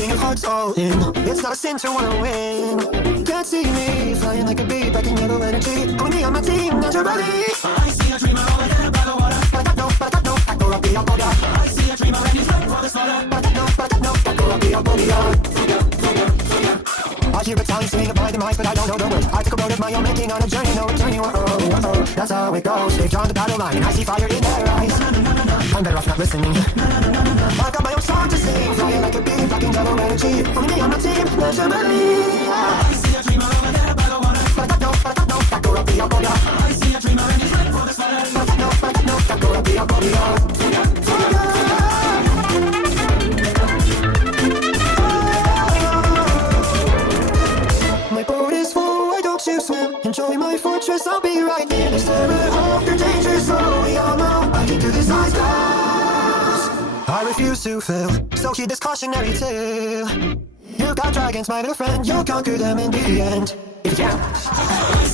king of hearts all in. It's not a sin to wanna win. Can't see me flying like a bee, back in yellow energy. Only me on my team, naturally. I see a dreamer over there by the water. But I got no, I go up the Algoria. I see a dreamer and he's ready for the slaughter. But I got no, I go up the Algoria. I hear Italians sing about demise, but I don't know the words. I took a road of my own making on a journey, no returning. That's how it goes. They've drawn the battle line, and I see fire in their eyes. I'm better off not listening. I've got my own song to sing, flying like a bee, black and yellow energy. Only me on my team, naturally. I see a dreamer over there by the water. But I got no, I go up the Algoria. I see a dreamer and he's ready for the slaughter. But I got no, I go up the Algoria. My boat is full, why don't you swim? Enjoy my fortress, I'll be right there. There's terror, hope, they're dangerous, so we all know I can do this eyes closed. I refuse to fail, so heed this cautionary tale. You got dragons, my little friend, you'll conquer them in the end. If you can.